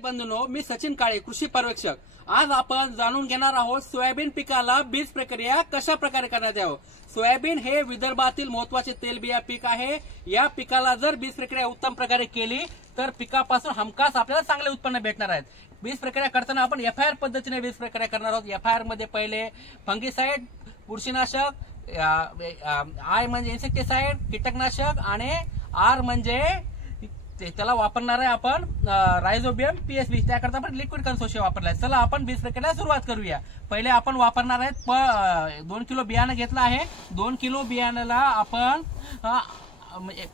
बंधूंनो, मी सचिन काळे, कृषी पर्यवेक्षक। आज आपण जाणून घेणार आहोत सोयाबीन पिकाला बीज प्रक्रिया कशा प्रकारे करण्यात यावी। सोयाबीन हे विदर्भातील महत्त्वाचे तेलबिया पीक आहे। या पिकाला जर बीज प्रक्रिया उत्तम प्रकारे केली तर पिकापासून हमखास आपल्याला चांगले उत्पन्न भेटणार आहेत। बीज प्रक्रिया करताना आपण एफआयआर पद्धतीने बीज प्रक्रिया करणार आहोत। एफआयआर मध्ये पहिले फंगिसाइड, बुरशीनाशक, आय म्हणजे इन्सेक्टिसाइड कीटकनाशक आणि आर म्हणजे त्याला वापरणार आहे आपण रायझोबियम पीएसबी। त्याकरता आपण लिक्विड कन्सोर्शियम वापरलाय। चला आपण बीज प्रक्रियेला सुरुवात करूया। पहिले आपण वापरणार आहेत 2 किलो बियाणं घेतलं आहे। 2 किलो बियाण्याला आपण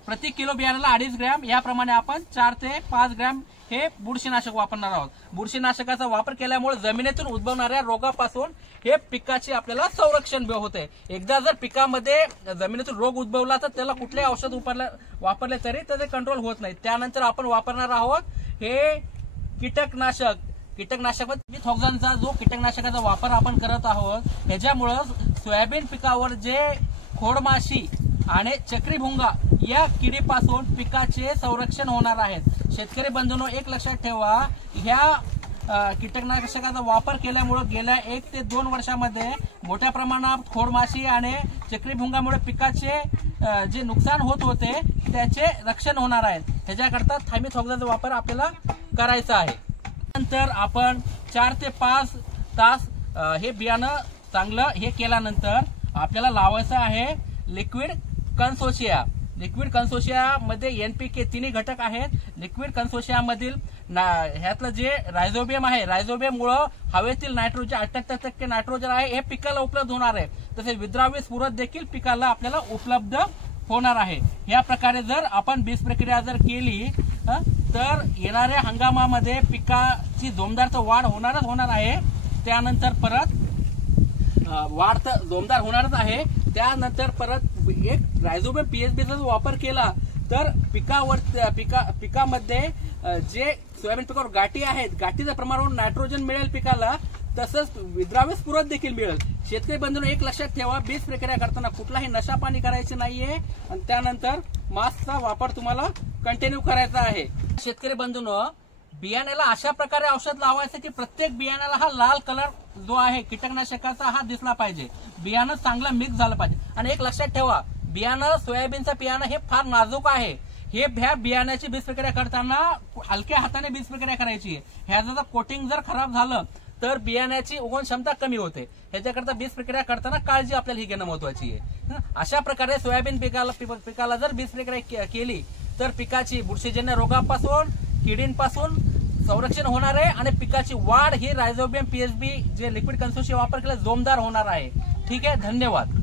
प्रति किलो बियाण्याला 2.5 ग्रॅम याप्रमाणे आपण 4 ते 5 ग्रॅम हे बुरशीनाशक वापरणार आहोत। बुरशीनाशकाचा वापर केल्यामुळे जमिनीतून उद्भवणाऱ्या रोगापासून हे पिकाचे आपल्याला संरक्षण होते। एकदा जर पिकामध्ये जमिनीतून रोग उद्भवला तर त्याला कुठलेही औषध वापरले तरी त्याचे कंट्रोल होत नाही। त्यानंतर आपण वापरणार आहोत हे कीटकनाशक। कीटकनाशक थॉक्झनचा जो कीटकनाशकाचा वापर आपण करत आहोत ह्याच्यामुळे सोयाबीन पिकावर जे खोडमाशी आणि चक्रीभुंगा या किडीपासून पिकाचे संरक्षण होणार आहे। शेतकरी बंधूंनो, एक लक्षात ठेवा, ह्या कीटकनाशकाचा वापर केल्यामुळे गेल्या 1 ते 2 वर्षांमध्ये मोठ्या प्रमाणात खोडमाशी आणि चक्रीभुंगामुळे पिकाचे जे नुकसान होत होते त्याचे रक्षण होणार आहे। ह्याच्याकरता थायमिथॉक्झाचा वापर आपल्याला करायचा आहे। नंतर आपण 4 ते 5 तास हे बियाणं चांगलं हे केल्यानंतर आपल्याला लावायचं आहे लिक्विड कन्सोर्शिया। लिक्विड कन्सोर्शिया मध्ये एनपीके तिन्ही घटक आहेत। लिक्विड कन्सोर्शिया मधील ह्यातलं जे रायझोबियम आहे, रायझोबियम मुळे हवेतील नायट्रोजन 78% नायट्रोजन आहे हे पिकाला उपलब्ध होणार आहे। तसेच विद्राव्य स्फुरद देखील पिकाला आपल्याला उपलब्ध होणार आहे। या प्रकारे जर आपण बीज प्रक्रिया जर केली तर येणाऱ्या हंगामामध्ये पिकाची जोमदार वाढ होणार आहे। त्यानंतर परत वाढ तर जोमदार होणारच आहे। त्यानंतर परत एक रायझोबियम पीएसबीचा वापर केला तर पिकामध्ये जे सोयाबीन पिकावर गाठी आहेत, गाठीच्या प्रमाणावर नायट्रोजन मिळेल पिकाला, तसंच विद्राव्य स्फुरद देखील मिळेल। शेतकरी बंधूंनो, एक लक्षात ठेवा, बीज प्रक्रिया करताना कुठलाही नशा पाणी करायचे नाहीये आणि त्यानंतर मास्कचा वापर तुम्हाला कंटिन्यू करायचा आहे। शेतकरी बंधूंनो, बियाण्याला अशा प्रकारे औषध लावायचं की प्रत्येक बियाण्याला हा लाल कलर जो आहे कीटकनाशकाचा हा दिसला पाहिजे, बियाणं चांगलं मिक्स झालं पाहिजे। आणि एक लक्षात ठेवा, बियाणं सोयाबीनचं बियाणं हे फार नाजूक आहे। हे बियाण्याची बीज प्रक्रिया करताना हलक्या हाताने बीज प्रक्रिया करायची आहे। ह्याचं कोटिंग जर खराब झालं तर बियाण्याची उगवण क्षमता कमी होते। ह्याच्याकरता बीज प्रक्रिया करताना काळजी आपल्याला ही घेणं महत्वाची आहे। अशा प्रकारे सोयाबीन पिकाला जर बीज प्रक्रिया केली तर पिकाची बुरशीजन्य रोगापासून, किडींपासून संरक्षण होणार आहे आणि पिकाची वाढ ही रायझोबियम पीएसबी जे लिक्विड कन्सोर्शियम वापर केला जोमदार होणार आहे। ठीक आहे, धन्यवाद।